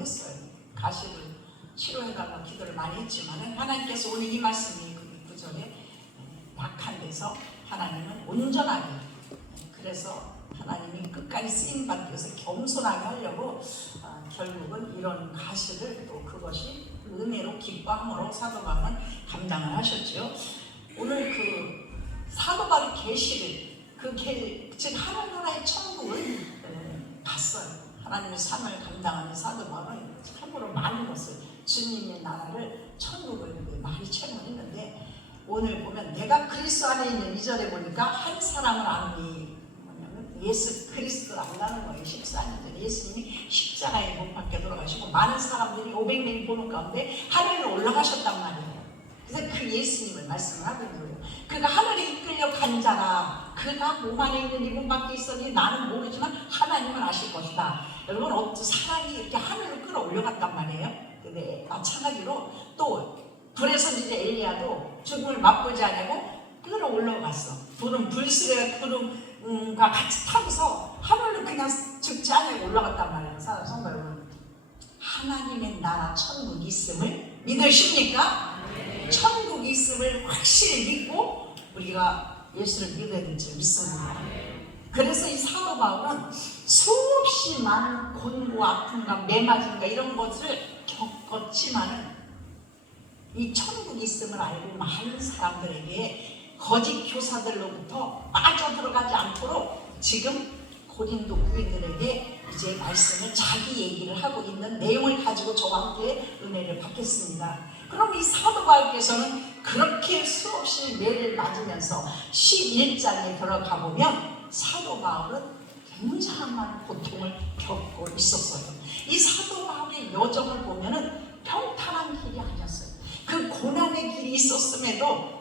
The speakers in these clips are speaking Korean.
했어요. 가시를 치료해달라고 기도를 많이 했지만 하나님께서 오늘 이 말씀이 그 구절에 약한 데서 하나님은 온전하게, 그래서 하나님이 끝까지 쓰임받기 위해서 겸손하게 하려고 결국은 이런 가시를 또 그것이 은혜로 기뻐함으로 사도 바울은 감당을 하셨죠. 오늘 그 사도 바울의 계시를 즉 하나님의 천국을 봤어요. 하나님의 삶을 감당하는 사도 바울은 참으로 많은 것을, 주님의 나라를, 천국을 많이 체험했는데, 오늘 보면 내가 그리스도 안에 있는 2절에 보니까 한 사람을 아노니, 뭐냐면 예수 그리스도를 안다는 거예요. 14년 전에 예수님이 십자가에 못 박혀 돌아가시고 많은 사람들이 500명이 보는 가운데 하늘로 올라가셨단 말이에요. 그래서 그 예수님을 말씀을 하고 있는 거예요. 그가 하늘에 이끌려 간 자라, 그가 몸 안에 있는 이분 밖에 있으니 나는 모르지만 하나님은 아실 것이다. 여러분, 어떤 사람이 이렇게 하늘로 끌어올려갔단 말이에요. 근데 마찬가지로 또 불에서 이제 엘리야도 죽음을 맛보지 않고 끌어올라갔어. 불은 불씨가 구름과 같이 타고서 하늘로 그냥 죽지 않고 올라갔단 말이에요. 성도 여러분, 하나님의 나라 천국이 있음을 믿으십니까? 천국이 있음을 확실히 믿고 우리가 예수를 믿어야 될 줄 믿습니다. 그래서 이 사도 바울은 수없이 많은 곤고 아픔과 매맞음과 이런 것을 겪었지만은 이 천국이 있음을 알고 많은 사람들에게 거짓 교사들로부터 빠져들어가지 않도록 지금 고린도 교인들에게 이제 말씀을 자기 얘기를 하고 있는 내용을 가지고 저와 함께 은혜를 받겠습니다. 그럼 이 사도 바울께서는 그렇게 수없이 매를 맞으면서 11장에 들어가 보면 사도 바울은 굉장한 많은 고통을 겪고 있었어요. 이 사도 바울의 여정을 보면은 평탄한 길이 아니었어요. 그 고난의 길이 있었음에도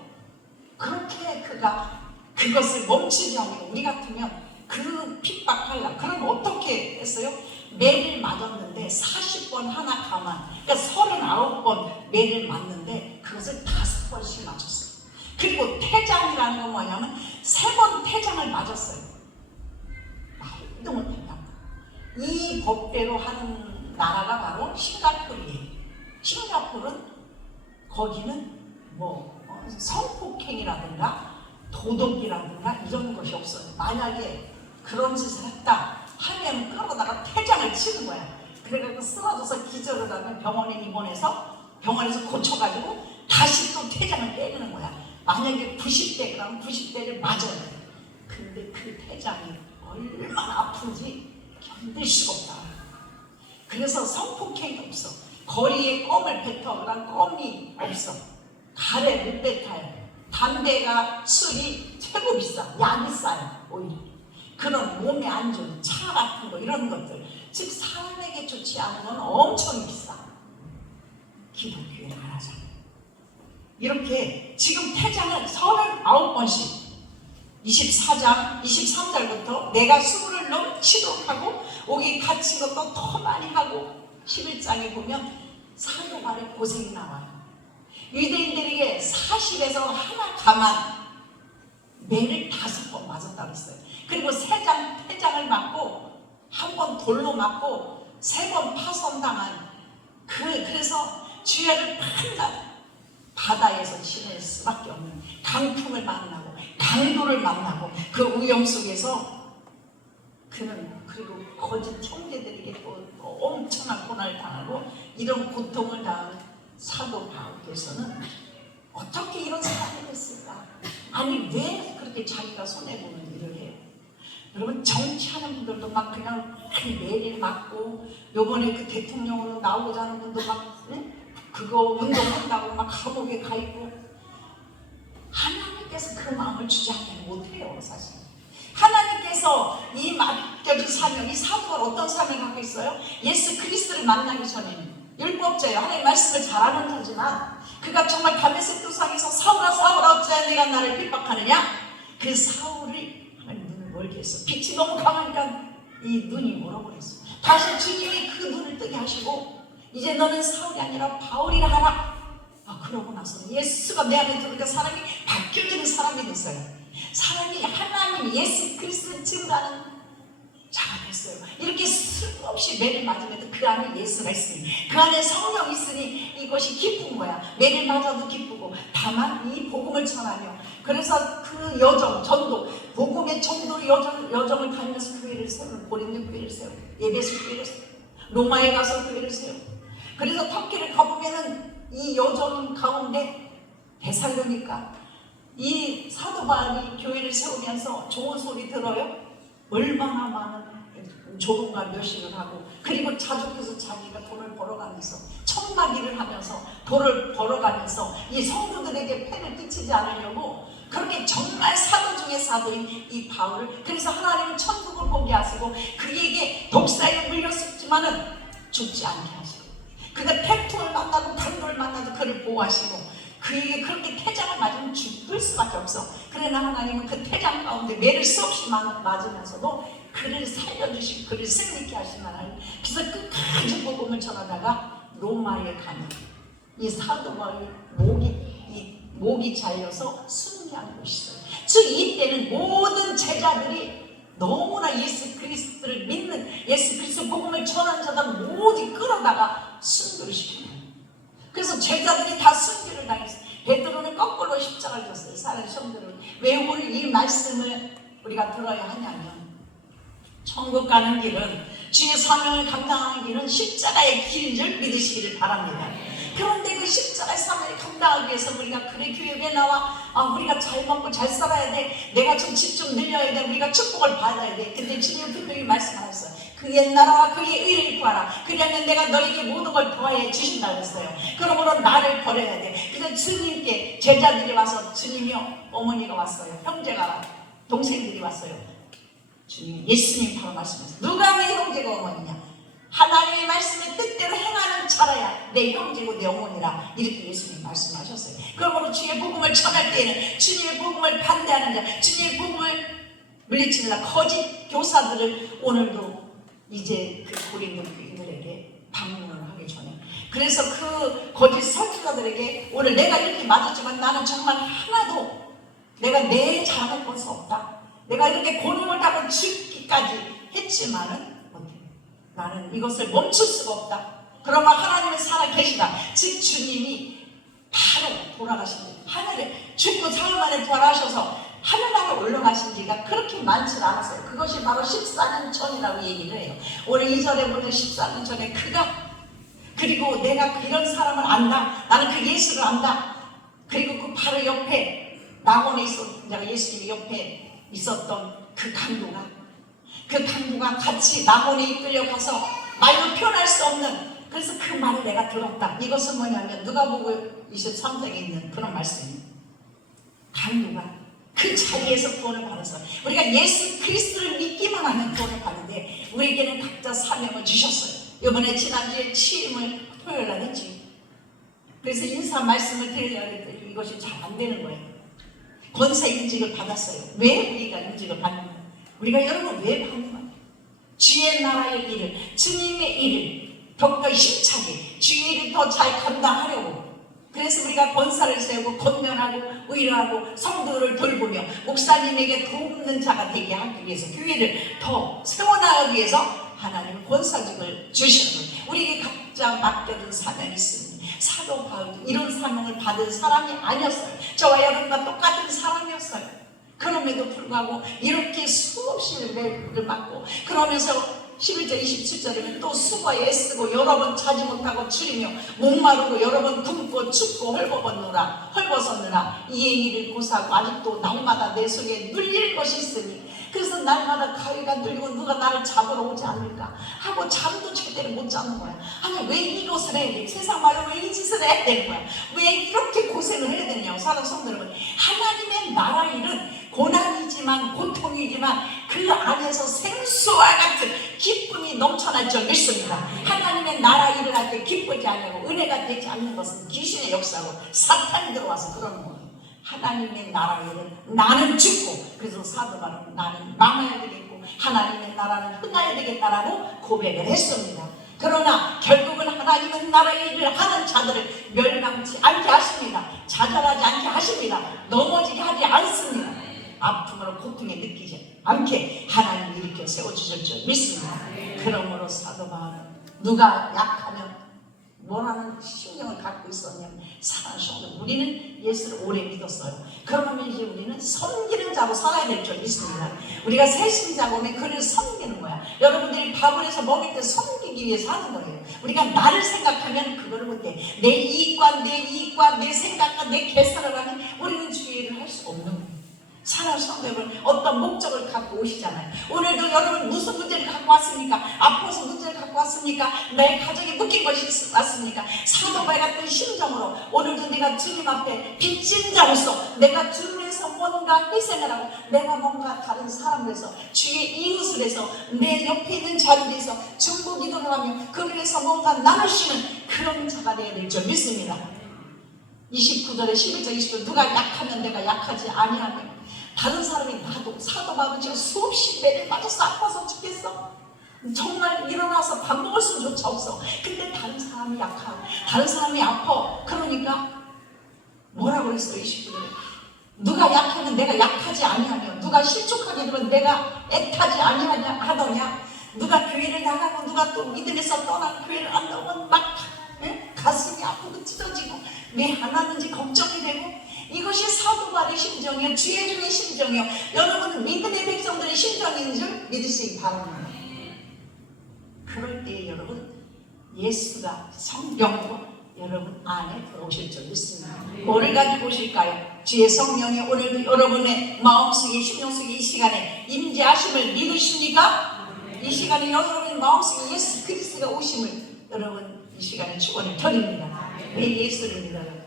그렇게 그가 그것을 멈추지 않고, 우리 같으면 그 핍박하려 그럼 어떻게 했어요? 매를 맞았는데 40번 하나 가만, 그러니까 39번 매를 맞는데 그것을 5번씩 맞았어요. 그리고 태장이라는 건 뭐냐면 3번 태장을 맞았어요. 말도 못합니다. 이 법대로 하는 나라가 바로 싱가포르예요. 싱가포르는 거기는 뭐 성폭행이라든가 도덕이라든가 이런 것이 없어요. 만약에 그런 짓을 했다 하면 끌어다가 퇴장을 치는 거야. 그래가지고 쓰러져서 기절을 하면 병원에 입원해서 병원에서 고쳐가지고 다시 또 퇴장을 때리는 거야. 만약에 90대 그러면 90대를 맞아야 돼. 근데 그 퇴장이 얼마나 아픈지 견딜 수가 없다. 그래서 성폭행이 없어. 거리에 껌을 뱉어. 그런 껌이 없어. 가래 못 뱉어요. 담배가 술이 최고 비싸. 약이 싸요. 오히려 그런 몸에 안 좋은 차 같은 거 이런 것들, 즉 사람에게 좋지 않은 건 엄청 비싸. 기독교에 안 하잖아요. 이렇게 지금 퇴장은 39번씩 24장 23절부터 내가 수고를 넘치도록 하고 오기 갇힌 것도 더 많이 하고, 11장에 보면 사도 바울의 고생이 나와요. 유대인들에게 40에서 하나 가만 매를 5번 맞았다고 했어요. 그리고 3장 퇴장을 맞고 1번 돌로 맞고 3번 파손당한 그래서 주야를 판단 바다에서 지낼 수밖에 없는 강풍을 만나고 강도를 만나고 그 위험 속에서 그는, 그리고 거짓 형제들에게 또 엄청난 고난을 당하고 이런 고통을 당한 사도 바울께서는 어떻게 이런 사람이 됐을까? 아니 왜 그렇게 자기가 손해보는 일을 해요? 여러분, 정치하는 분들도 막 그냥 매일 맞고, 요번에 그 대통령으로 나오고자 하는 분도 막 그거 운동한다고 막 감옥에 가 있고, 하나님께서 그 마음을 주지 않으면 못해요. 사실 하나님께서 이 맡겨진 사명, 이 사도가 어떤 사명을 갖고 있어요? 예수 그리스도를 만나기 전에는 율법자예요. 하나님 말씀을 잘하는 자지만 그가 정말 다메섹 도상에서 사울아 사울아 어찌하여 네가 나를 핍박하느냐, 그 사울을 하나님 눈을 멀게 했어. 빛이 너무 강하니까 이 눈이 멀어버렸어. 다시 주님이 그 눈을 뜨게 하시고 이제 너는 사울이 아니라 바울이라 하라. 그러고 나서 예수가 내 안에 들어오니까 사람이 바뀌어지는 사람이 됐어요. 사람이 하나님 예수 그리스도를 증거하는 자가 됐어요. 이렇게 쓸데없이 매를 맞으면서 그 안에 예수가 있으니, 그 안에 성령이 있으니 이것이 기쁜 거야. 매를 맞아도 기쁘고, 다만 이 복음을 전하며, 그래서 그 여정, 전도, 복음의 전도 여정을 다니면서 교회를 세우는, 고린도 교회를 세우고, 에베소 교회를 세우고, 로마에 가서 교회를 세우고, 그래서 터키를 가보면은 이 여정 가운데 데살로니가 이 사도 바울이 교회를 세우면서 좋은 소리 들어요? 얼마나 많은 조롱과 멸시를 하고, 그리고 자족해서 자기가 돈을 벌어가면서 천막 일을 하면서 돈을 벌어가면서 이 성도들에게 폐를 끼치지 않으려고 그렇게 정말 사도 중에 사도인 이 바울을, 그래서 하나님은 천국을 보게 하시고 그에게 독사에 물렸었지만은 죽지 않게 하시고, 그가 태풍을 만나고 강도를 만나도 그를 보호하시고, 그에게 그렇게 태장을 맞으면 죽을 수밖에 없어. 그러나 하나님은 그 태장 가운데 매를 수없이 맞으면서도 그를 살려주시고 그를 승리케 하신 하나님. 그래서 끝까지 복음을 전하다가 로마에 가는 이 사도 바울이 목이 잘려서 승리한 곳이 있어요. 즉 이때는 모든 제자들이 너무나 예수 그리스도를 믿는, 예수 그리스도 복음을 전하는 자들 모두 끌어다가 순교를 시키는 거예요. 그래서 제자들이 다 순교를 당했어요. 베드로는 거꾸로 십자가를 졌어요. 사랑하는 성도들, 왜 오늘 이 말씀을 우리가 들어야 하냐면, 천국 가는 길은, 주의 사명을 감당하는 길은 십자가의 길인 줄 믿으시기를 바랍니다. 그런데 그 십자가의 사명을 감당하기 위해서 우리가, 그래 교회에 나와, 우리가 잘 먹고 잘 살아야 돼, 내가 좀 집 좀 늘려야 돼, 우리가 축복을 받아야 돼. 근데 주님 분명히 말씀하셨어요. 그의 나라와 그의 의를 구하라. 그러면 내가 너에게 모든 걸 더해 주신다고 했어요. 그러므로 나를 버려야 돼. 그래서 주님께 제자들이 와서, 주님이요, 어머니가 왔어요, 형제가, 동생들이 왔어요. 주님, 예수님 바로 말씀하셨어요. 누가 내 형제가 어머니냐? 하나님의 말씀의 뜻대로 행하는 자라야 내 형제고 내 어머니라. 이렇게 예수님 말씀하셨어요. 그러므로 주의 복음을 전할 때에는 주님의 복음을 반대하는 자, 주님의 복음을 물리치는 거짓 교사들을 오늘도 이제 그 고린도 교인들에게 방문을 하기 전에, 그래서 그 거짓 설교자들에게 오늘 내가 이렇게 맞았지만 나는 정말 하나도 내가 내 자랑을 볼 수 없다. 내가 이렇게 고놈을 타고 죽기까지 했지만은 나는 이것을 멈출 수가 없다. 그러면 하나님은 살아 계시다. 즉 주님이 바로 돌아가신 지, 하늘에 죽고 사흘 만에 부활하셔서 하늘나라에 올라가신 지가 그렇게 많지 않았어요. 그것이 바로 14년 전이라고 얘기를 해요. 오늘 2절에 보면 14년 전에 그가, 그리고 내가 그런 사람을 안다. 나는 그 예수를 안다. 그리고 그 바로 옆에 낙원에 예수님 옆에 있었던 그 강도가 같이 낙원에 이끌려가서 말로 표현할 수 없는, 그래서 그 말을 내가 들었다. 이것은 뭐냐면 누가복음 23장에 있는 그런 말씀이에요. 강도가 그 자리에서 구원을 받아서, 우리가 예수 그리스도를 믿기만 하면 구원을 받는데 우리에게는 각자 사명을 주셨어요. 이번에 지난주에 취임을 토요일날 했지. 그래서 인사 말씀을 드리려고 했더니 이것이 잘 안 되는 거예요. 권세 인직을 받았어요. 왜 우리가 인직을 받는 거예요? 우리가 여러분 왜 받는 거예요? 주의 나라의 일을, 주님의 일을 더욱더 힘차게, 주의 일을 더 잘 감당하려고, 그래서 우리가 권사를 세우고 권면하고 의뢰하고 성도를 돌보며 목사님에게 돕는 자가 되게 하기 위해서, 교회를 더 세워나가기 위해서 하나님은 권사직을 주시는 거예요. 우리에게 각자 맡겨둔 사명이 있습니다. 사도 바울도 이런 사명을 받은 사람이 아니었어요. 저와 여러분과 똑같은 사람이었어요. 그럼에도 불구하고 이렇게 수없이 매를 맞고, 그러면서 11절 27절에는 또 수고에 애쓰고 여러 번 자지 못하고 추리며 목마르고 여러 번 굶고 춥고 헐벗었느라 이의 일을 고사하고 아직도 날마다 내 속에 눌릴 것이 있으니, 그래서 날마다 가위가 눌리고 누가 나를 잡으러 오지 않을까 하고 잠도 제대로 못 자는 거야. 아니 왜 이것을 해야 돼? 세상 말로 왜 이 짓을 해야 되는 거야? 왜 이렇게 고생을 해야 되냐고. 사랑 성도 여러분, 하나님의 나라 일은 고난이지만 고통이지만 그 안에서 생수와 같은 기쁨이 넘쳐날 줄 믿습니다. 하나님의 나라 일을 할 때 기쁘지 않냐고, 은혜가 되지 않는 것은 귀신의 역사고 사탄이 들어와서 그러는 거예요. 하나님의 나라 일은 나는 죽고, 그래서 사도 바울은 나는 망해야 되겠고 하나님의 나라는 흥해야 되겠다라고 고백을 했습니다. 그러나 결국은 하나님은 나라의 일을 하는 자들을 멸망치 않게 하십니다. 좌절하지 않게 하십니다. 넘어지게 하지 않습니다. 아픔으로 고통에 느끼지 않게 하나님이 일으켜 세워주실 줄 믿습니다. 그러므로 사도 바울은 누가 약하면 뭐라는 신경을 갖고 있었냐면 사랑하는 성도, 우리는 예수를 오래 믿었어요. 그러면 이제 우리는 섬기는 자로 살아야 될 줄 믿습니다. 우리가 새신자고 오면 그를 섬기는 거야. 여러분들이 밥을 해서 먹을 때 섬기기 위해서 하는 거예요. 우리가 나를 생각하면 그거를 못해. 내 이익과 내 생각과 내 계산을 하면 우리는 주의를 할 수 없는 거예요. 사랑하는 성도 여러분, 어떤 목적을 갖고 오시잖아요. 오늘도 여러분 무슨 문제를 갖고 왔습니까? 아파서 문제를 갖고 왔습니까? 내 가정에 묶인 것이 왔습니까? 사도 바울 같은 심정으로 오늘도 내가 주님 앞에 빚진 자로서 내가 주를 위해서 뭔가 희생을 하고 내가 뭔가 다른 사람을 해서 주의 이웃을 해서 내 옆에 있는 자를 위해서 중보 기도를 하며 그를 위해서 뭔가 나누시는 그런 자가 되어야 될 줄 믿습니다. 29절에 11절 20절 누가 약하면 내가 약하지 아니하며 다른 사람이 나도 사도 바울은 지금 수없이 매를 맞아서 아파서 죽겠어. 정말 일어나서 밥 먹을 수조차 없어. 근데 다른 사람이 약하고 다른 사람이 아파. 그러니까 뭐라고 그랬어요? 29절에 누가 약하면 내가 약하지 아니하며 누가 실족하게 되면 내가 애타지 아니하더냐. 누가 교회를 나가고 누가 또 믿음에서 떠나고 교회를 안 나오면 막 가슴이 아프고 찢어지고 왜 안 왔는지 걱정이 되고 이것이 사도 바울의 심정이요, 주의 종의 심정이요, 여러분 믿음의 백성들의 심정인 줄 믿으시기 바랍니다. 그럴 때 여러분 예수가 성령으로 여러분 안에 들어오실 줄 믿습니다. 뭐를 가지고 오실까요? 주의 성령이 오늘도 여러분의 마음속에 심령속에 이 시간에 임재하심을 믿으십니까? 이 시간에 여러분의 마음속에 예수 그리스도가 오심을 여러분 이 시간에 축원을 드립니다. 왜 예수를 믿어요?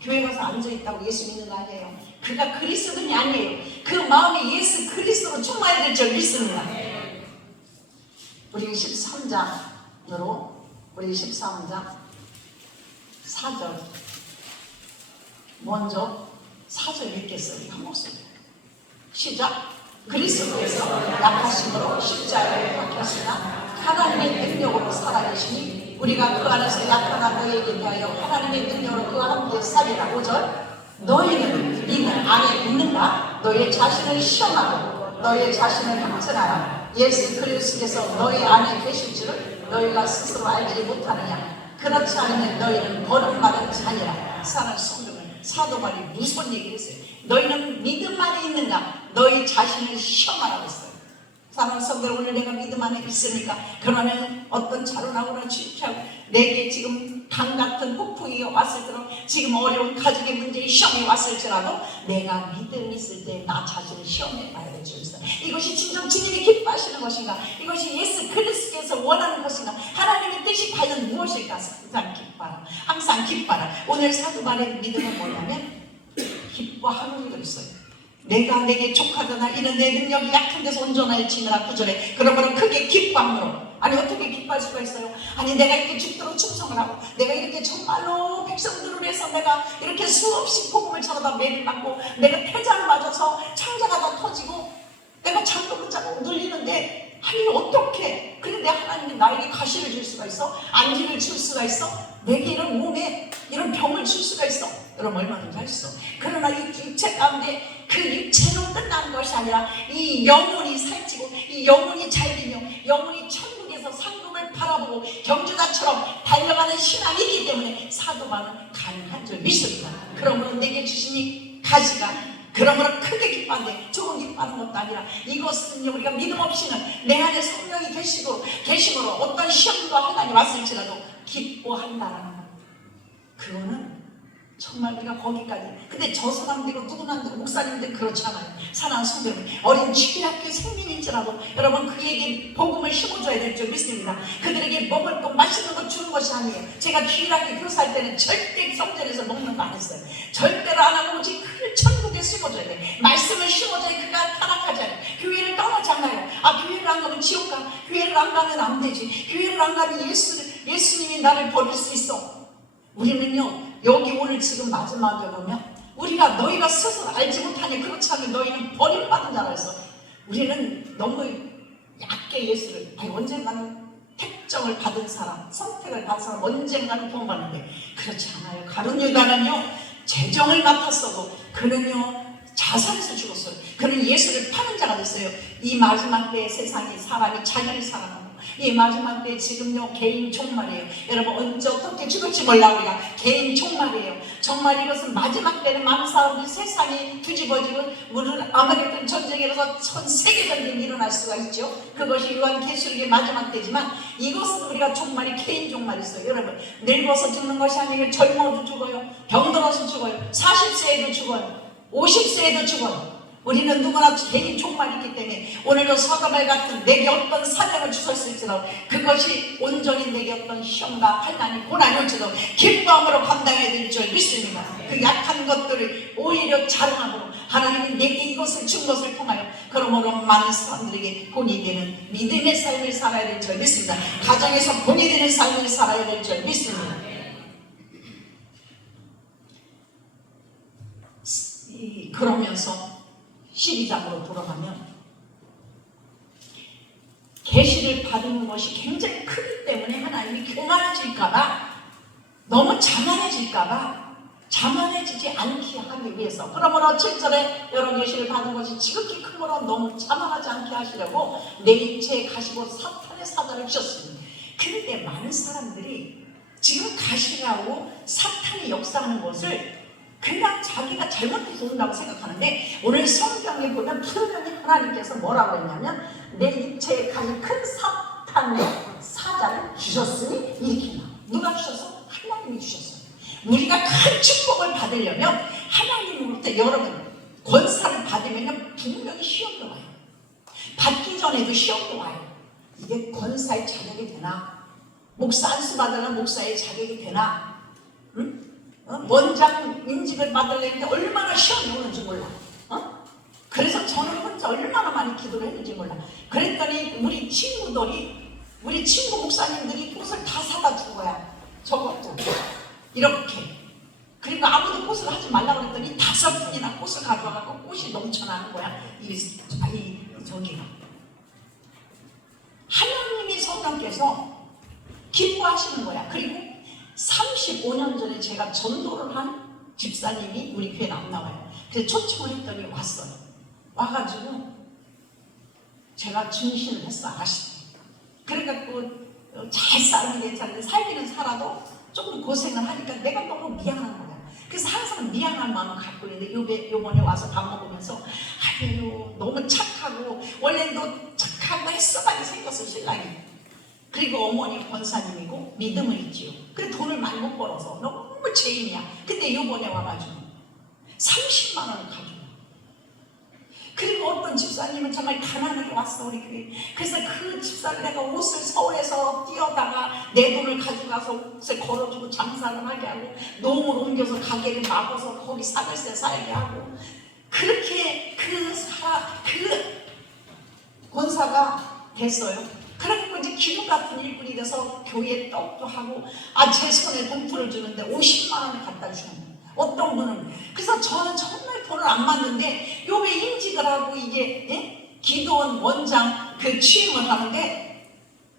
교회 가서 앉아있다고 예수 믿는 거 아니에요. 그가 그리스도인이 아니에요. 그 마음이 예수 그리스도로 충만해야 될 줄 믿습니다. 우리 13장으로 우리 13장 4절 먼저 4절 읽겠어요. 한 목소리 시작. 그리스도에서 약하심으로 십자가에 박혔으나 하나님의 능력으로 살아계시니 우리가 그 안에서 약하나 너희에게 대하여 하나님의 능력으로 그와 함께 살리라. 5절 너희는 니는 안에 있는가? 너희 자신을 시험하고 너희 자신을 확증하라. 예수 그리스도께서 너희 안에 계실 줄을 너희가 스스로 알지 못하느냐. 그렇지 않으면 너희는 버림받은 자니라. 사랑하는 성도는 사도 바울이 무슨 얘기를 했어요? 너희는 믿음 안에 있는가? 너희 자신을 시험하라고 했어요. 사랑하는 성도들, 오늘 내가 믿음 안에 있으니까 그러면 어떤 차로 나오나 취하고 내게 지금 강 같은 폭풍이 왔을 때로 지금 어려운 가족의 문제에 시험이 왔을지라도 내가 믿음이 있을 때 나 자신을 시험해 봐야 될 줄 있어요. 이것이 진정 주님이 기뻐하시는 것인가? 이것이 예수 그리스도께서 원하는 것인가? 하나님의 뜻이 과연 무엇일까? 항상 기뻐하라. 항상 기뻐하라. 오늘 사도 바울의 믿음은 뭐냐면 기뻐하는 게 있어요. 내가 내게 족하거나 이런 내 능력이 약한 데서 온전하여 치느라 9절에 그러므로 크게 기뻐함으로. 아니 어떻게 기뻐할 수가 있어요? 아니 내가 이렇게 죽도록 충성을 하고 내가 이렇게 정말로 백성들을 위해서 내가 이렇게 수없이 복음을 전하다 매를 맞고 내가 태자를 맞아서 창자가 다 터지고 내가 잠도 못 자고 눌리는데 아니 어떻게 그런데 하나님이 나에게 가시를 줄 수가 있어? 안진을 줄 수가 있어? 내게 이런 몸에 이런 병을 줄 수가 있어? 여러분 얼마든지 할 수 있어. 그러나 이 육체 가운데 그 육체로 끝나는 것이 아니라 이 영혼이 살찌고 이 영혼이 잘되며 영혼이 천국에서 상급을 바라보고 경주자처럼 달려가는 신앙이 있기 때문에 사도 바울은 가능한 줄 믿습니다. 그러므로 내게 주시니 가시가 그러므로 크게 기뻐하는데 조금 기뻐하는 것도 아니라 이것은 우리가 믿음 없이는 내 안에 성령이 계심으로 어떤 시험도 하나님 왔을지라도 기뻐한다라는 것. 그거는 정말 우리가 거기까지. 근데 저 사람들이고 누구나 목사님들 그렇지 않아요. 사랑하는 성도들, 어린 주일학교 생명일지라도 여러분 그에게 복음을 심어줘야 될 줄 믿습니다. 그들에게 먹을 것 맛있는 거 주는 것이 아니에요. 제가 주일학교 교사할 때는 절대 성전에서 먹는 거 안 했어요. 절대로 안 하고 오직 그 천국에 심어줘야 돼요. 말씀을 심어줘야 그가 타락하지 않아요. 교회를 떠나지 않아요. 아 교회를 안 가면 지옥 가. 교회를 안 가면 안 되지. 교회를 안 가면 예수님이 나를 버릴 수 있어. 우리는요 여기 오늘 지금 마지막에 보면 우리가 너희가 스스로 알지 못하니 그렇지 않으면 너희는 버림받은 자라 해서 우리는 너무 얕게 예수를 언젠가는 택정을 받은 사람, 선택을 받은 사람 언젠가는 구원받는데 그렇지 않아요. 가룟 유다는요 재정을 맡았어도 그는요 자살해서 죽었어요. 그는 예수를 파는 자가 됐어요. 이 마지막 때의 세상에 사람이 자기를 사랑하고, 이 마지막 때에 지금요 개인 종말이에요. 여러분 언제 어떻게 죽을지 몰라. 우리가 개인 종말이에요. 정말 이것은 마지막 때는 많은 사람들이 세상이 뒤집어지고 물론 아메리칸 전쟁에서 전 세계 전쟁이 일어날 수가 있죠. 그것이 요한계시록의 마지막 때지만 이것은 우리가 종말이 개인 종말이 있어요. 여러분 늙어서 죽는 것이 아니고 젊어도 죽어요. 병들어서 죽어요. 40세에도 죽어요. 50세에도 죽어요. 우리는 누구나 개인 종말이 있기 때문에 오늘도 서가발 같은 내게 어떤 사명을 주셨을지라도 그것이 온전히 내게 어떤 시험과 환난이 고난이 올지도 기뻐함으로 감당해야 될 줄 믿습니다. 그 약한 것들을 오히려 자랑함으로 하나님이 내게 이것을 준 것을 통하여 그러므로 많은 사람들에게 본이 되는 믿음의 삶을 살아야 될 줄 믿습니다. 가정에서 본이 되는 삶을 살아야 될 줄 믿습니다. 그러면서 12장으로 돌아가면 계시를 받은 것이 굉장히 크기 때문에 하나님이 교만해질까봐, 너무 자만해지지 않게 하기 위해서, 그러므로 7절에 여러 계시를 받은 것이 지극히 크므로 너무 자만하지 않게 하시려고 내 입체에 가시고 사탄의 사자를 주셨습니다. 그런데 많은 사람들이 지금 가시라고 사탄이 역사하는 것을 그냥 자기가 잘못해서 온다고 생각하는데, 오늘 성경에 보면 분명히 하나님께서 뭐라고 했냐면 내 입체에 가진 큰 사탄의 사자를 주셨으니 이렇게 나와요. 누가 주셔서? 하나님이 주셨어요. 우리가 큰 축복을 받으려면 하나님으로부터 여러분 권사를 받으면 분명히 시험도 와요. 받기 전에도 시험도 와요. 이게 권사의 자격이 되나? 목사 안수 받으려면 목사의 자격이 되나? 응? 원장 인직을 받으려는데 얼마나 시험이 오는지 몰라. 그래서 저는 혼자 얼마나 많이 기도를 했는지 몰라. 그랬더니 우리 친구 목사님들이 꽃을 다 사다 준 거야. 저것도 이렇게. 그리고 아무도 꽃을 하지 말라고 그랬더니 5분이나 꽃을 가져와갖고 꽃이 넘쳐나는 거야. 저기가 하나님이 성령께서 기뻐하시는 거야. 그리고 35년 전에 제가 전도를 한 집사님이 우리 교회는 안 나와요. 그래서 초청을 했더니 왔어요. 와가지고 제가 증신을 했어. 아시죠? 그래갖고 잘 살면 괜찮은데 살기는 살아도 조금 고생을 하니까 내가 너무 미안한 거야. 그래서 항상 미안한 마음을 갖고 있는데 요번에 와서 밥 먹으면서 아유 너무 착하고 원래도 착하고 햇서하게 생겼어 신랑이. 그리고 어머니 권사님이고 믿음을 있지요. 그래 돈을 많이 못 벌어서 너무 죄인이야. 근데 요번에 와가지고 30만 원을 가지고, 그리고 어떤 집사님은 정말 가난하게 왔어 우리 교회. 그래서 그 집사를 내가 옷을 서울에서 띄어다가 내 돈을 가져가서 옷을 걸어주고 장사를 하게 하고 농을 옮겨서 가게를 막아서 거기 사글세 살게 하고, 그렇게 그 권사가 됐어요. 그러니까 이제 기도 같은 일꾼이 돼서 교회에 떡도 하고 제 손에 봉투를 주는데 50만 원을 갖다 주는 거예요. 어떤 분은. 그래서 저는 정말 돈을 안 맞는데 요배 임직을 하고 이게 기도원 원장 그 취임을 하는데,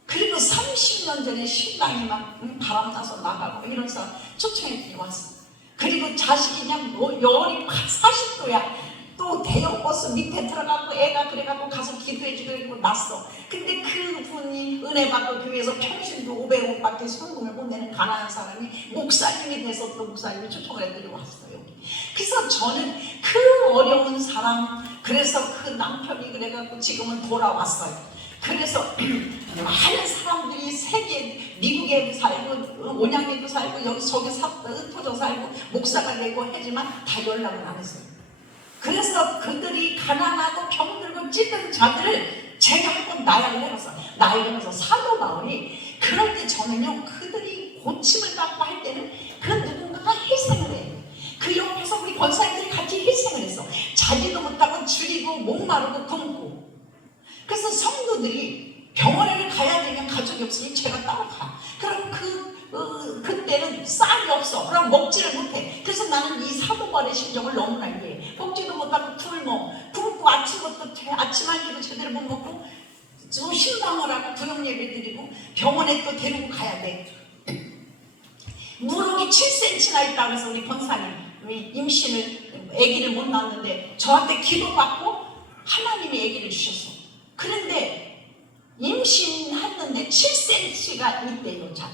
그리고 30년 전에 신랑이 막 바람나서 나가고 이런 사람 초청했더니 왔어. 그리고 자식이 그냥 열이 40도야. 또 대형 버스 밑에 들어가고 애가 그래갖고 가서 기도해주고 났어. 근데 그분이 은혜 받고 교회에서 평신도 500원밖에 성금을 못 내는 가난한 사람이 목사님이 돼서 또 목사님이 초청을 해드리고 왔어요. 그래서 저는 그 어려운 사람, 그래서 그 남편이 그래갖고 지금은 돌아왔어요. 그래서 많은 사람들이 세계 미국에도 살고 온양에도 살고 여기 저기 흩어져 살고 목사가 되고 하지만 다 연락을 안 했어요. 그래서 그들이 가난하고 병들고 찌든 자들을 제가 한번 나약을 해봤어요. 나약을 해서 사도 바울이 그럴 때 저는요 그들이 고침을 받고 할 때는 그 누군가가 희생을 해요. 그 옆에서 우리 권사님들이 같이 희생을 했어. 자기도 못하고 줄이고 목마르고 굶고. 그래서 성도들이 병원에 가야 되면 가족이 없으니 제가 따로 가. 그럼 그때는 쌀이 없어. 그럼 먹지를 못해. 그래서 나는 이 사도바울의 심정을 너무나 이해해. 먹지도 못하고 굶고 아침 한 끼도 제대로 못 먹고 좀 신방을 하고 구역 예배 드리고 병원에 또 데리고 가야 돼. 무릎이 7cm나 있다고 해서 우리 권사님 임신을 아기를 못 낳았는데 저한테 기도받고 하나님이 아기를 주셨어. 그런데 임신했는데 7cm가 있대요. 자,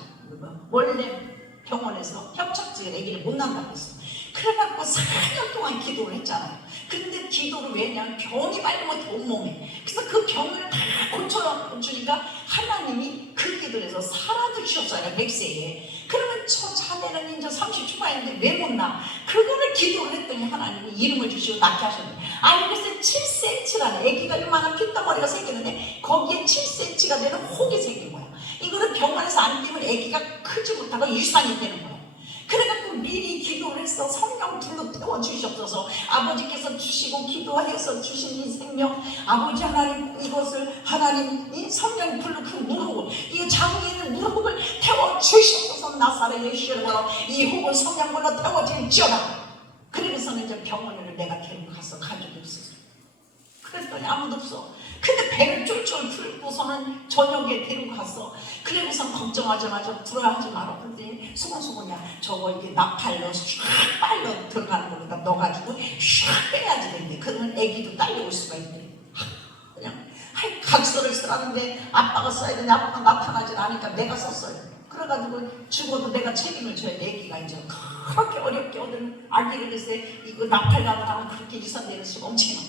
원래 병원에서 협착증 아기를 못 낳는다고 했어. 그래갖고 4년 동안 기도를 했잖아요. 근데 기도를 왜냐면 병이 빨리 못해 온몸에. 그래서 그 병을 다 고쳐주니까 하나님이 그 기도를 해서 살아도 주셨잖아요. 100세에. 그러면 저 자네는 이제 30 초반인데 왜 못 낳아? 그거를 기도를 했더니 하나님이 이름을 주시고 낳게 하셨는데, 아니 그래서 7cm라는 아기가 이만한 핏덩어리가 생기는데 거기에 7cm가 되는 혹이 생긴 거야. 이거를 병원에서 안 떼면 아기가 크지 못하고 유산이 되는 거야. 그래갖고 미리 기도를 해서 성령 불로 태워주시옵소서. 아버지께서 주시고 기도하여서 주신 이 생명, 아버지 하나님 이것을 하나님 이 성령 불로 그 무릎을, 이 장에 있는 무릎을 태워주시옵소서. 나사렛 예수로 이 혹을 성령 불로 태워질지어다. 그러면서는 이제 병원을 내가 데리고 가서 가족이 없었어. 그랬더니 아무도 없어. 근데 배를 쫄쫄 풀고서는 저녁에 데리고 갔어. 그러면서 걱정하지 마자, 불안하지 마라. 그랬더니 수건수건이야. 저거 이게 나팔로 슉 빨려 들어가는 거니까 넣어가지고 슉 빼야지 되는데, 그러면 애기도 딸려올 수가 있대. 그냥 각서를 쓰라는데 아빠가 써야 되는데 아빠가 나타나지 않으니까 내가 썼어요. 그래가지고 죽어도 내가 책임을 져야 돼. 애기가 이제 그렇게 어렵게 얻은 아기를 해서 이거 나팔가면 하면 그렇게 유산되는 수가 엄청나.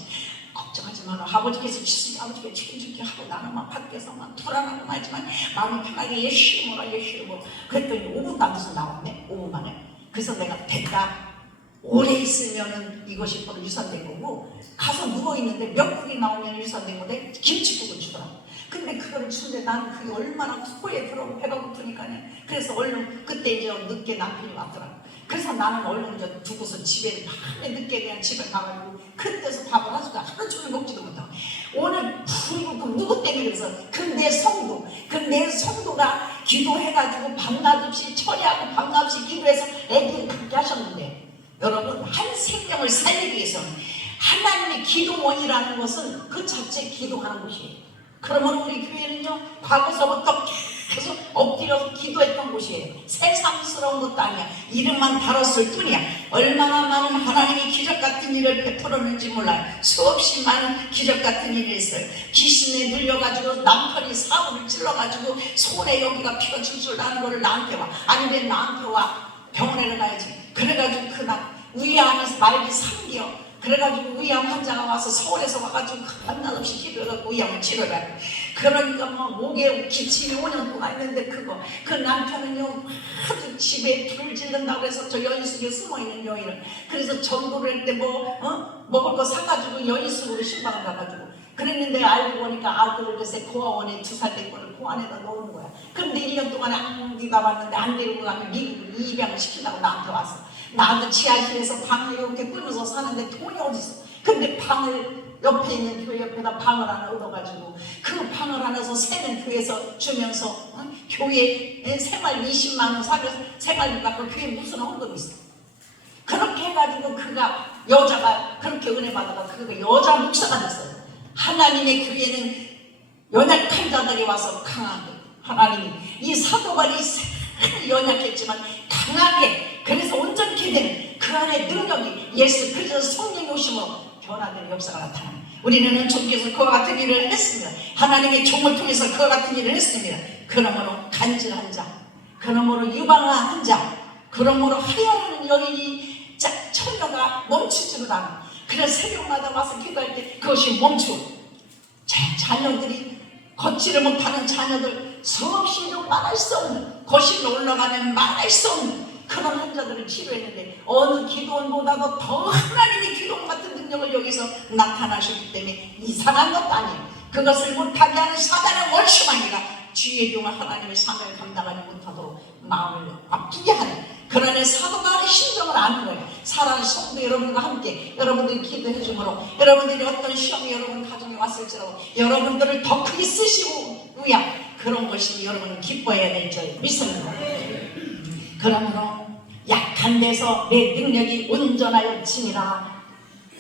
걱정하지 마라. 아버지께서 주시니 아버지께 책임질게 하고 나는 막 밖에서 막 불안하고 말지만 마음이 편하게 예수 이름으로 예수 이름으로. 그랬더니 5분도 안 돼서 나왔네. 5분 만에. 그래서 내가 됐다. 오래 있으면은 이것이 바로 유산된 거고, 가서 누워있는데 몇 분이 나오면 유산된 건데 김치국을 주더라고. 근데 그거를 주는데 나는 그게 얼마나 코에 들어오고 배가 고프니까요. 그래서 얼른 그때 이제 늦게 남편이 왔더라고. 그래서 나는 얼른 이제 두고서 집에 밤에 늦게 그냥 집에 가가지고 그때서 밥을 하수가 하루 종일 먹지도 못하고, 오늘 푸르고 누구 때문에 그래서 그 내 성도가 기도해가지고 밤낮없이 처리하고 밤낮없이 기도해서 애기를 갖게 하셨는데, 여러분 한 생명을 살리기 위해서는 하나님의 기도원이라는 것은 그 자체 기도하는 곳이에요. 그러면 우리 교회는요 과거서부터 계속 엎드려서 기도했던 곳이에요. 새삼스러운 것도 아니야. 이름만 달았을 뿐이야. 얼마나 많은 하나님이 기적 같은 일을 베풀었는지 몰라요. 수없이 많은 기적 같은 일이 있어요. 귀신에 눌려가지고 남편이 사고를 찔러가지고 손에 여기가 피가 줄줄 나는 거를 나한테 와. 아니면 나한테 와. 병원에 가야지. 그래가지고 그날 위암이 말기 3개월. 그래가지고 위암 환자가 와서 서울에서 와가지고 밤낮없이 기도해갖고 위암을 치료를. 그러니까 뭐 목에 기침이 5년 동안 있는데 그 남편은요 아주 집에 불 지른다고 해서 저 연희숙에 숨어있는 여인을, 그래서 전도를 할 때 먹을 거 사가지고 연희숙으로 신방을 가가지고 그랬는데 알고 보니까 아들을 글쎄 고아원에 2살 된 거를 고아원에다 넣은 거야. 근데 1년 동안에 네가 왔는데 안 데리고 가면 미국으로 입양을 시킨다고 나한테 왔어. 나도 지하실에서 방을 이렇게 꾸며서 사는데 돈이 어딨어. 근데 방을 옆에 있는 교회 옆에다 방을 하나 얻어가지고 그 방을 하나서 새는 교회에서 주면서 교회 생활 20만 원 사면서 생활비 받고 교회 무슨 헌금이 있어. 그렇게 해가지고 그가 여자가 그렇게 은혜 받아가 그가 여자 목사가 됐어요. 하나님의 교회는 연약한 자들이 와서 강하게, 하나님이 이 사도관이 연약했지만 강하게, 그래서 온전케 되는 그 안에 능력이 예수 그리스도 성령이 오심으로 변화되는 역사가 나타납니다. 우리는 종교에서 그와 같은 일을 했습니다. 하나님의 종을 통해서 그와 같은 일을 했습니다. 그러므로 간질한 자, 그러므로 유방한 자, 그러므로 하혈하는 여인이 처녀가 멈추지를 않아. 그래서 새벽마다 와서 기도할 때 그것이 멈추고, 자녀들이 걷지를 못하는 자녀들 수없이도 말할 수 없는, 거실로 올라가면 말할 수 없는 그런 환자들을 치료했는데 어느 기도원보다도 더 하나님의 기도원 같은 능력을 여기서 나타나셨기 때문에 이상한 것도 아니에요. 그것을 못하게 하는 사단의 원수만이라 주의 종을 하나님의 사명을 감당하지 못하도록 마음을 아프게 하는 그러나 사도가 심정을 아는 거예요. 사랑하는 성도 여러분과 함께 여러분들이 기도해 주므로 여러분들이 어떤 시험이 여러분 가정에 왔을지라도 여러분들을 더 크게 쓰시고 위야 그런 것이 여러분은 기뻐해야 될 줄 믿습니다. 그러므로 약한 데서 내 능력이 온전하여 치니라.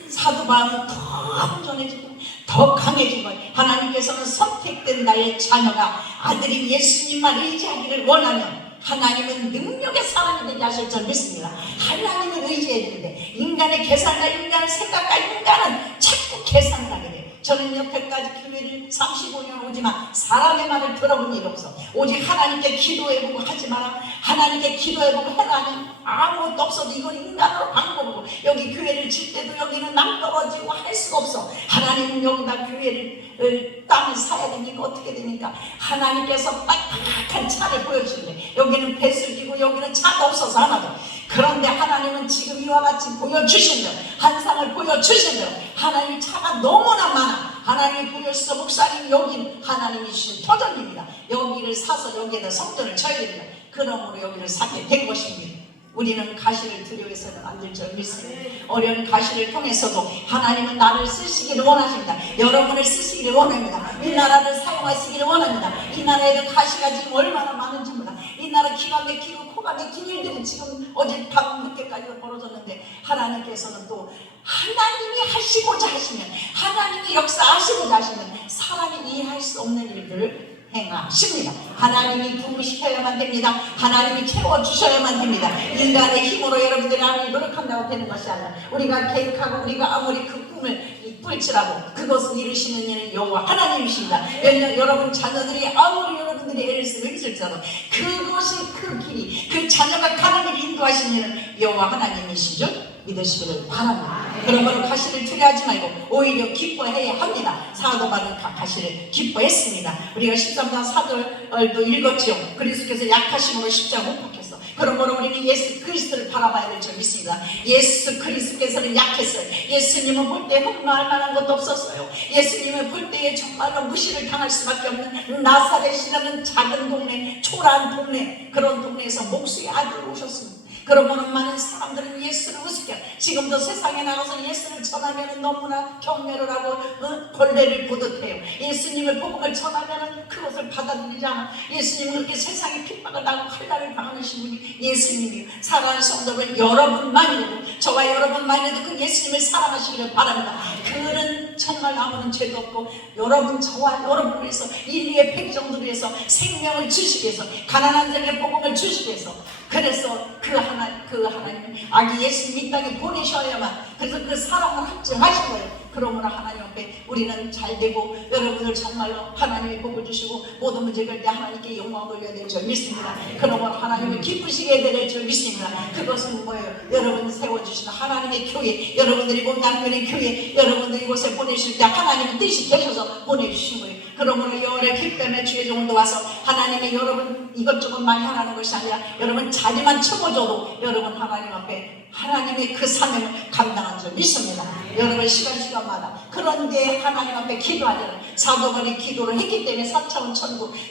사도 바울은 더 온전해지고 더 강해진 거예요. 하나님께서는 선택된 나의 자녀가 아들인 예수님만 의지하기를 원하면 하나님은 능력의 사람이 되게 하실 줄 믿습니다. 하나님을 의지해야 되는데 인간의 계산과 인간의 생각과 인간은 자꾸 계산을 하게 돼요. 저는 여태까지 교회를 35년 오지만 사람의 말을 들어본 일 없어. 오직 하나님께 기도해보고 하지 마라. 하나님께 기도해보고 해라니 아무것도 없어도 이건 인간으로 방법이고, 여기 교회를 질 때도 여기는 낭떠러지고 할 수가 없어. 하나님은 여기다 교회를 땅을 사야 되니까 어떻게 됩니까? 하나님께서 빡빡한 차를 보여주는데 여기는 뱃을 지고 여기는 차가 없어서 하나도. 그런데 하나님은 지금 이와 같이 보여주신 대로, 한상을 보여주신 대로 하나님 차가 너무나 많아. 하나님이 보여주셔서 목사님 여기는 하나님이 주신 터전입니다. 여기를 사서 여기에다 성전을 쳐야 됩니다. 그러므로 여기를 사게 된 것입니다. 우리는 가시를 두려워해서는 안 될 줄 믿습니다. 어려운 가시를 통해서도 하나님은 나를 쓰시기를 원하십니다. 여러분을 쓰시기를 원합니다. 이 나라를 사용하시기를 원합니다. 이 나라에도 가시가 지금 얼마나 많은지 몰라. 이 나라 기가 막히고 코가 막힌 일들이 지금 어젯밤 늦게까지 벌어졌는데, 하나님께서는 또 하나님이 하시고자 하시면, 하나님이 역사하시고자 하시면 사람이 이해할 수 없는 일들을 행하십니다. 하나님이 부으시켜야만 됩니다. 하나님이 채워주셔야만 됩니다. 인간의 힘으로 여러분들이 아무리 노력한다고 되는 것이 아니라, 우리가 계획하고 우리가 아무리 그 꿈을 이쁠지라도 그것을 이루시는 일은 여호와 하나님이십니다. 여러분 자녀들이 아무리 여러분들이 애를 쓰고 힘쓸지라도 그것이 그 길이, 그 자녀가 가는 길 인도하시는 일은 여호와 하나님이신 줄 믿으시기를 바랍니다. 그러므로 가시를 두려워하지 말고 오히려 기뻐해야 합니다. 사도 바울은 가시를 기뻐했습니다. 우리가 13장 4절도 읽었죠. 그리스도께서 약하심으로 십자가 못 박혔어. 그러므로 우리는 예수 그리스도를 바라봐야 될 줄 믿습니다. 예수 그리스도께서는 약했어요. 예수님은 볼 때 흠모할 만한 것도 없었어요. 예수님은 볼 때에 정말로 무시를 당할 수밖에 없는 나사렛이라는 작은 동네, 초라한 동네, 그런 동네에서 목수의 아들로 오셨습니다. 그러므로 많은 사람들은 예수를 우습게, 지금도 세상에 나가서 예수를 전하면 너무나 경멸을 하고 벌레를 보듯 해요. 예수님을 복음을 전하면 그것을 받아들이지 않아. 예수님은 그렇게 세상에 핍박을 당하고 칼날을 당하신 분이 예수님이에요. 사랑하는 성도들, 여러분만이라도, 저와 여러분만이라도 그 예수님을 사랑하시기를 바랍니다. 그는 정말 아무런 죄도 없고, 여러분, 저와 여러분을 위해서, 인류의 백성들을 위해서 생명을 주시기 위해서, 가난한 자에게 복음을 주시기 위해서, 그래서 그 하나님은 아기 예수님 이 땅에 보내셔야만, 그래서 그 사랑을 확증하신 거예요. 그러므로 하나님 앞에 우리는 잘되고, 여러분들 정말로 하나님이 복을 주시고 모든 문제가 때 하나님께 영광을 돌려야 될 줄 믿습니다. 그러므로 하나님을 기쁘시게 될 줄 믿습니다. 그것은 뭐예요? 여러분 세워주시는 하나님의 교회, 여러분들이 몸담그는 교회, 여러분들이 이곳에 보내실 때 하나님은 뜻이 되셔서 보내주신 거예요. 그러므로 여호와를 기쁨의 주의 종도 와서 하나님의 여러분 이것저것 많이 하라는 것이 아니라, 여러분 자리만 채워줘도 여러분 하나님 앞에 하나님의 그 사명을 감당한 줄 믿습니다. 여러분 시간마다 그런데 하나님 앞에 기도하려는 사도 바울이 기도를 했기 때문에 4차원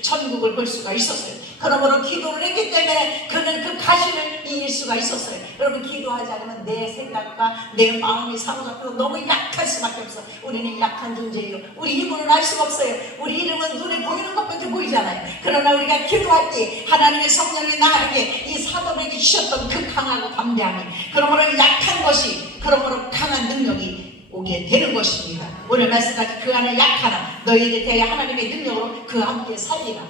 천국을 볼 수가 있었어요. 그러므로 기도를 했기 때문에 그는 그 가시를 이길 수가 있었어요. 여러분 기도하지 않으면 내 생각과 내 마음이 사로잡혀서 너무 약할 수밖에 없어. 우리는 약한 존재예요. 우리 힘으로는 알 수가 없어요. 우리 이름은 눈에 보이는 것밖에 보이잖아요. 그러나 우리가 기도할 때 하나님의 성령이 나에게 이 사도 바울이 주셨던 그 강하고 담대함이, 그러므로 약한 것이 그러므로 강한 능력이 오게 되는 것입니다. 오늘 말씀같이 그 안에 약하나 너희에게 대하여 하나님의 능력으로 그 함께 살리라.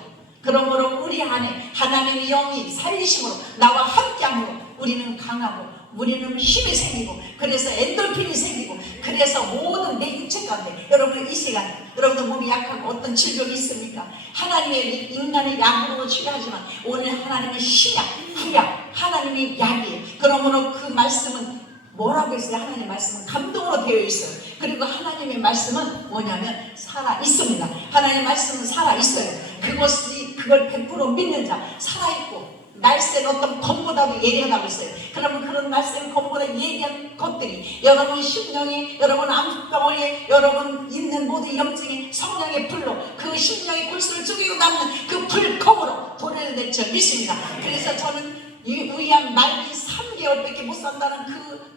그러므로 우리 안에 하나님의 영이 살리심으로 나와 함께함으로 우리는 강하고, 우리는 힘이 생기고, 그래서 엔돌핀이 생기고, 그래서 모든 내 육체 가운데, 여러분 이 시간 여러분들 몸이 약하고 어떤 질병이 있습니까? 하나님의 인간의 약으로 치료하지만 오늘 하나님의 신약, 구약, 하나님의 약이에요. 그러므로 그 말씀은 뭐라고 했어요? 하나님의 말씀은 감동으로 되어 있어요. 그리고 하나님의 말씀은 뭐냐면 살아 있습니다. 하나님의 말씀은 살아 있어요. 그걸 100% 믿는 자, 살아 있고, 날쌘 어떤 검보다도 예리하다고 있어요. 그러면 그런 날쌘 검보다 예리한 것들이 여러분 심령이, 여러분 암덩어리에, 여러분 있는 모든 염증이 성령의 불로, 그 심령의 골수를 죽이고 남는 그 불검으로 도래될 줄 믿습니다. 그래서 저는 이 위암 말기 3개월밖에 못 산다는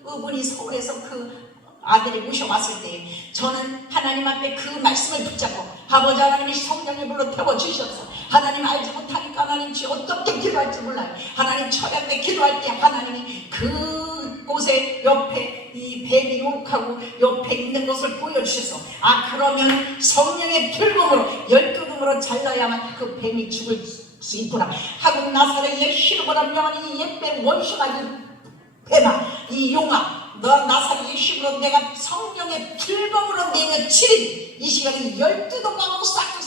그분이 서울에서 그 아들이 모셔왔을 때 저는 하나님 앞에 그 말씀을 붙잡고, 아버지 하나님이 성령의 불로 태워주셔서, 하나님 알지 못하니까 하나님 어떻게 기도할지 몰라요. 하나님 철야때 기도할 때 하나님이 그곳에 옆에 이 뱀이 욕하고 옆에 있는 것을 보여주셔서, 그러면 성령의 불금으로 열두금으로 잘라야만 그 뱀이 죽을 수 있구나 하고, 나사렛의 시르보라 명하니 이 옛뱀 원수가 이 뱀아, 이 용아, 너 나사렛 예수로 내가 성령의 불검으로 내며 치린 이 시간에 12도 까고 싹고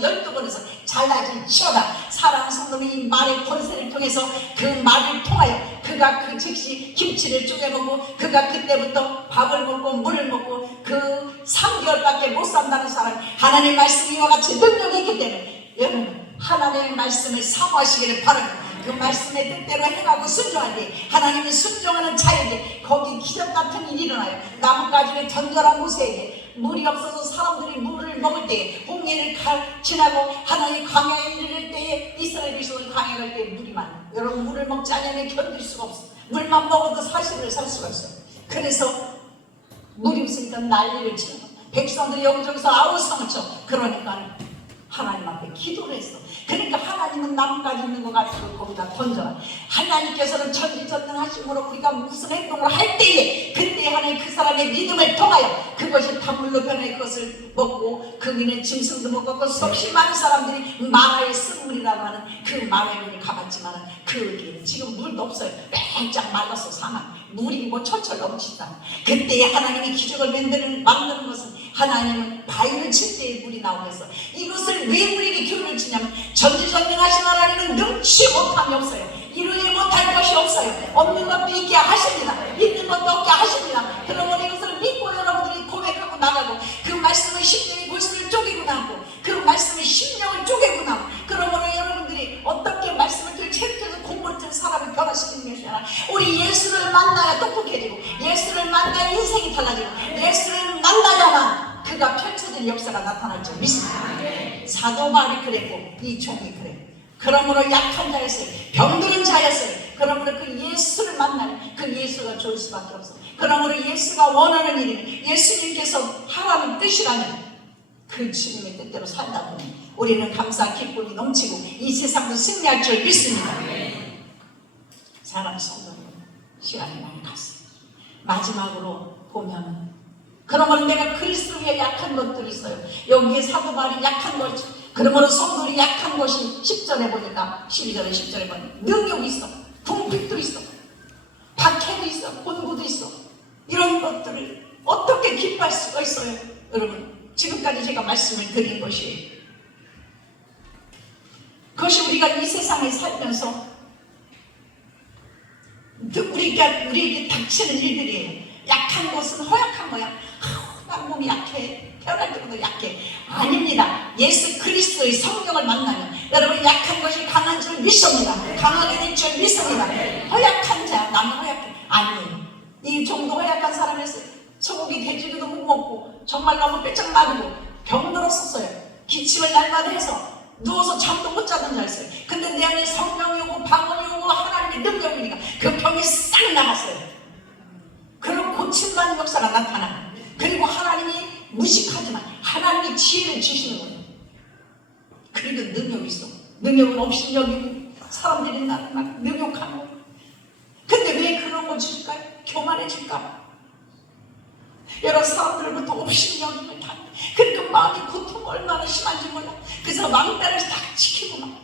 12번에서 잘라진 치어다. 사랑하는 성도는 이 말의 권세를 통해서 그 말을 통하여 그가 그 즉시 김치를 쪼개 먹고 그가 그때부터 밥을 먹고 물을 먹고 그 3개월밖에 못 산다는 사람, 하나님의 말씀이 이와 같이 능력이 있기 때문에 여러분 하나님의 말씀을 사모하시기를 바랍니다. 그 말씀의 뜻대로 행하고 순종할 때 하나님이 순종하는 자에게 거기 기적 같은 일이 일어나요. 나뭇가지를 던져라 모세에게. 물이 없어서 사람들이 물을 먹을 때 홍해를 지나고 하나님 광야에 이르를 때에 이스라엘 백성을 광야에 갈 때 물이 많아요. 여러분 물을 먹지 않으면 견딜 수가 없어요. 물만 먹어도 40을 살 수가 있어요. 그래서 물이 없으니까 난리를 치는 거예요. 백성들이 여기저기서 아우성을 쳐. 그러니까 하나님 앞에 기도를 했어. 그러니까 하나님은 나뭇가지 있는 것 같고 거기다 던져라. 하나님께서는 전지전능하심으로 우리가 무슨 행동을 할 때에 그때 하나님 그 사람의 믿음을 통하여 그것이 단물로 변해 그것을 먹고 그 위는 짐승도 먹고 수없이 많은 사람들이 마라의 쓴물이라고 하는 그 마라의 물을 가봤지만 그게 지금 물도 없어요. 뺑짝 말랐어. 사막 물이 뭐 철철 넘치다. 그때 하나님이 기적을 만드는 것은 하나님은 바위를 칠 때에 물이 나오고 해서 이것을 왜 우리에게 교훈을 주냐면 전지전능하신 하나님은 능치 못함이 없어요. 이루지 못할 것이 없어요. 없는 것도 있게 하십니다. 있는 것도 없게 하십니다. 그러므로 이것을 믿고 여러분들이 고백하고 나가고 그 말씀의 심령이 골수를 쪼개고 나고 그 말씀의 심령을 쪼개고 나고 그러므로 여러분들이 어떻게 말씀을 체득해서 공부를 든 사람을 변화시키는 것이 아니라 우리 예수를 만나야 똑똑해지고 예수를 만나야 인생이 달라지고 예수를 만나야만 그가 펼쳐진 역사가 나타날 줄 믿습니다. 사도 바울이 그랬고 이 종이 그래. 그러므로 약한 자였어요. 병드는 자였어요. 그러므로 그 예수를 만나는 그 예수가 좋을 수밖에 없어. 그러므로 예수가 원하는 일이 예수님께서 하라는 뜻이라면 그 주님의 뜻대로 살다 보니 우리는 감사 기쁨이 넘치고 이 세상도 승리할 줄 믿습니다. 사랑하는 성도님, 시간이 많이 갔어요. 마지막으로 보면 그러면 내가 그리스도 위에 약한 것들이 있어요. 여기에 사도 바울이 약한 것이 그러므로 성도들이 약한 것이 10절에 보니까 12절에 10절에 보니까 능력이 있어. 궁핍도 있어. 박해도 있어. 본고도 있어. 이런 것들을 어떻게 기뻐할 수가 있어요. 여러분 지금까지 제가 말씀을 드린 것이에요. 그것이 우리가 이 세상에 살면서 우리에게 닥치는 일들이에요. 약한 것은 허약한 거야. 난 몸이 약해. 태어날 때부터 약해. 아닙니다. 예수 그리스도의 성령을 만나면 여러분 약한 것이 강한 줄 믿습니다. 강하게 될 줄 믿습니다. 허약한 자, 나는 허약해. 아니에요. 이 정도 허약한 사람에서 소고기 돼지고기도 못 먹고 정말 너무 빼짝 마르고 병들었었어요. 기침을 날마다 해서 누워서 잠도 못 자던 자였어요. 근데 내 안에 성령이 오고 방언이 오고 하나님의 능력이 오니까 그 병이 싹 나갔어요. 그런 고침받는 역사가 나타나. 그리고 하나님이 무식하지만 하나님이 지혜를 주시는 거예요. 그리고 능력이 있어. 능력은 없이 여기 사람들이 나를 막 능욕하는 거예요. 근데 왜 그런 걸 줄까요? 교만해질까? 여러 사람들부터 없이 여김을 당해. 그러니까 마음이 고통 얼마나 심한지 몰라. 그래서 왕따를 딱 지키고 막.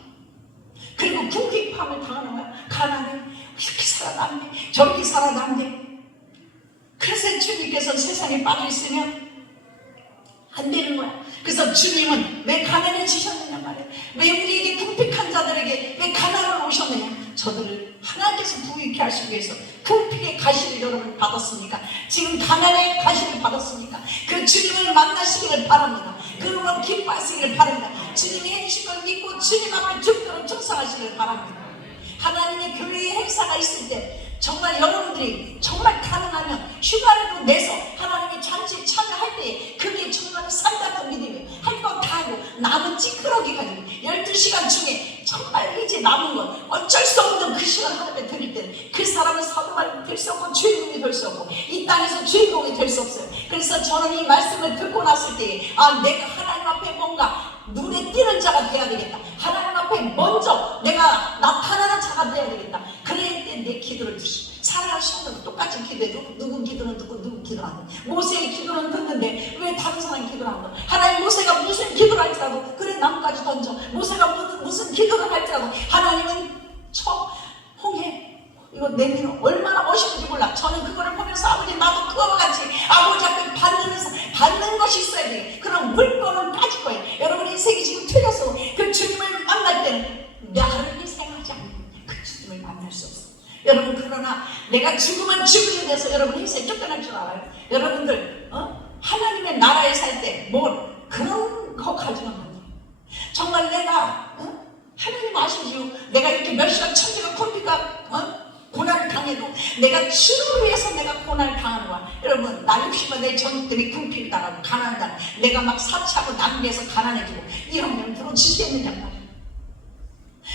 그리고 궁핍함을 당하는 거야. 가난해. 이렇게 살아남네. 저렇게 살아남네. 그래서 주님께서 세상에 빠져 있으면 안 되는 거야. 그래서 주님은 왜 가난해지셨느냐 말이야. 왜 우리에게 궁핍한 자들에게 왜 가난을 오셨느냐. 저들을 하나님께서 부유케 하시기 위해서 궁핍의 가시를 여러분 받았습니까? 지금 가난의 가시를 받았습니까? 그 주님을 만나시기를 바랍니다. 그러면 기뻐하시기를 바랍니다. 주님이 해주신 걸 믿고 주님 앞에 죽도록 충성하시기를 바랍니다. 하나님의 교회의 행사가 있을 때 정말 여러분들이 정말 가능하면 휴가라도 내서 하나님의 잔치에 참여할 때 그게 정말 산다는 믿음이에요. 할 건 다 하고 남은 찌끄러기 가지고 12시간 중에 정말 이제 남은 건 어쩔 수 없는 그 시간 하나님에 드릴 때는 그 사람은 사도가 될 수 없고 주인공이 될 수 없고 이 땅에서 주인공이 될 수 없어요. 그래서 저는 이 말씀을 듣고 났을 때 내가 하나님 앞에 뭔가 눈에 띄는 자가 돼야 되겠다. 하나님 앞에 먼저 내가 나타나는 자가 돼야 되겠다. 그럴 때 내 기도를 주시고 사랑하시는 분도 똑같이 기도해도 누구 기도는 듣고 누구 기도는 안 돼. 모세의 기도는 듣는데 왜 다른 사람이 기도를 안 돼? 하나님 모세가 무슨 기도를 할지라도 그래 나뭇가지 던져. 모세가 무슨 기도를 할지라도 하나님은 홍해 이거 내미는 얼마나 멋있는지 몰라. 저는 그거를 보면서 아버지 나도 그와 같이 아버지 앞에 받는 것이 있어야 돼. 그럼 물건은 빠질 거예요. 여러분 인생이 지금 틀려서 그 주님을 만날 때는 나를 생각하지 않는 그 주님을 만날 수 없어. 여러분 그러나 내가 죽으면 죽음에 대해서 여러분 인생 쫓겨날 줄 알아요? 여러분들 하나님의 나라에 살 때 뭐 그런 거 가지면 안 돼. 정말 내가 하나님 아시지요? 내가 이렇게 몇 시간 천지가 콜피가 고난을 당해도 내가 주를 위해서 내가 고난을 당하는 거야. 여러분 나 60만 내 전들이 궁핍 당하고 가난하다. 내가 막 사치하고 낭비해서 가난해지고 이런 면 들어주시겠느냐 말이야.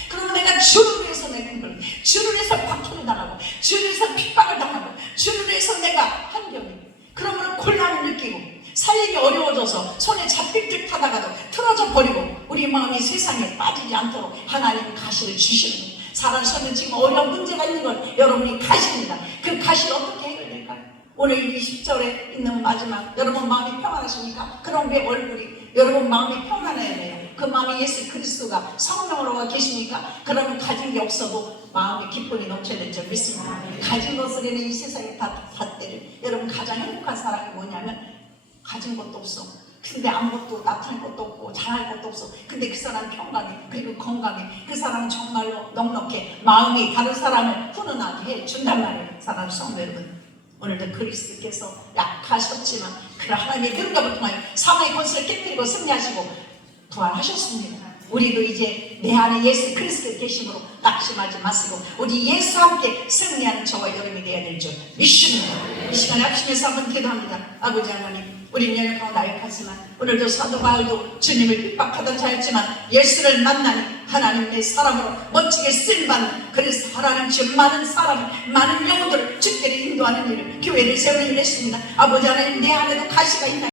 그러면 내가 주를 위해서 내가 그걸 주를 위해서 박해를 당하고 주를 위해서 핍박을 당하고 주를 위해서 내가 한경이 그러면 곤란을 느끼고 살기 어려워져서 손에 잡힐 듯 하다가도 틀어져 버리고 우리 마음이 세상에 빠지지 않도록 하나님 가시를 주시는 거예요. 살아서는 지금 어려운 문제가 있는 걸 여러분이 가십니다. 그 가시를 어떻게 해결될까요? 오늘 20절에 있는 마지막 여러분 마음이 평안하십니까? 그럼 왜 얼굴이 여러분 마음이 평안해야 돼요. 그 마음이 예수 그리스도가 성령으로 와 계십니까? 그러면 가진 게 없어도 마음의 기쁨이 넘쳐야 될 줄 믿습니다. 가진 것으로는 이 세상에 다 때를 여러분 가장 행복한 사람이 뭐냐면 가진 것도 없어. 근데 아무것도 나타날 것도 없고 잘할 것도 없어. 근데 그 사람은 평강해. 그리고 건강해. 그 사람은 정말로 넉넉해. 마음이 다른 사람을 훈훈하게 해준단 말이에요. 사랑하는 성도 여러분, 오늘도 그리스도께서 약하셨지만 그 하나님의 능력을 통하여 사망의 권세를 깨뜨리고 승리하시고 부활하셨습니다. 우리도 이제 내 안에 예수 그리스도 계심으로 낙심하지 마시고 우리 예수와 함께 승리하는 저와 여러분이 되어야 될 줄 믿습니다. 이 시간에 합심해서 한번 기도합니다. 아버지 하나님, 우리는 연약하고 나약하지만 오늘도 사도 바울도 주님을 핍박하던 자였지만 예수를 만나니 하나님의 사람으로 멋지게 쓰임받는 그래서 하나님 지금 많은 사람 많은 영혼들을 주께로 인도하는 일을 교회를 세우는 일을 했습니다. 아버지 하나님 내 안에도 가시가 있나요?